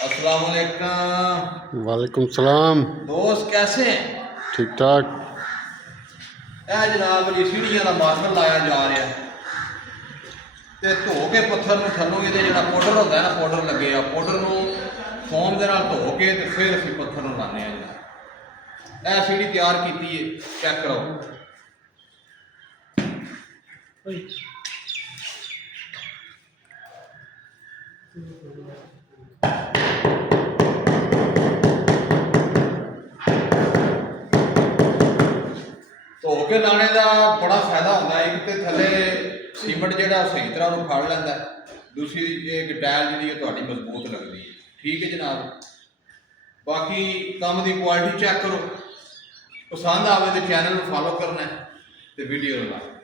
अस्सलाम वालेकुम। वालेकुम सलाम। दोस्त कैसे हैं? ठीक ठाक। ਇਹ ਜਨਾਬ ਜੀ ਸੀੜੀਆਂ ਦਾ ਮਾਰਬਲ ਲਾਇਆ ਜਾ ਰਿਹਾ ਤੇ ਧੋ ਕੇ ਪੱਥਰ ਨੂੰ ਥੱਲੋਂ ਇਹਦੇ ਜਿਹੜਾ ਪਾਊਡਰ ਹੁੰਦਾ ਨਾ ਪਾਊਡਰ ਲੱਗੇ ਆ ਪਾਊਡਰ ਨੂੰ ਫੋਮ ਦੇ ਨਾਲ ਧੋ ਕੇ ਤੇ ਫਿਰ ਅਸੀਂ ਪੱਥਰ ਨੂੰ ਲਾਉਂਦੇ ਆ ਜਨਾਬ। ਇਹ ਸੀੜੀ ਤਿਆਰ ਕੀਤੀ ਹੈ, ਚੈੱਕ ਕਰੋ। ਧੋ ਕੇ ਲਾਣੇ ਦਾ ਬੜਾ ਫਾਇਦਾ ਹੁੰਦਾ ਹੈ। ਇੱਕ ਤੇ ਥੱਲੇ ਸੀਮਟ ਜਿਹੜਾ ਸਹੀ ਤਰ੍ਹਾਂ ਨੂੰ ਫੜ ਲੈਂਦਾ, ਦੂਸਰੀ ਇਹ ਟਾਇਲ ਜਿਹੜੀ ਹੈ ਤੁਹਾਡੀ ਮਜ਼ਬੂਤ ਲੱਗਦੀ ਹੈ। ਠੀਕ ਹੈ ਜਨਾਬ। ਬਾਕੀ ਕੰਮ ਦੀ ਕੁਆਲਿਟੀ ਚੈੱਕ ਕਰੋ, ਪਸੰਦ ਆਵੇ ਤੇ ਚੈਨਲ ਨੂੰ ਫੋਲੋ ਕਰਨਾ ਤੇ ਵੀਡੀਓ ਨੂੰ ਲਾਈਕ।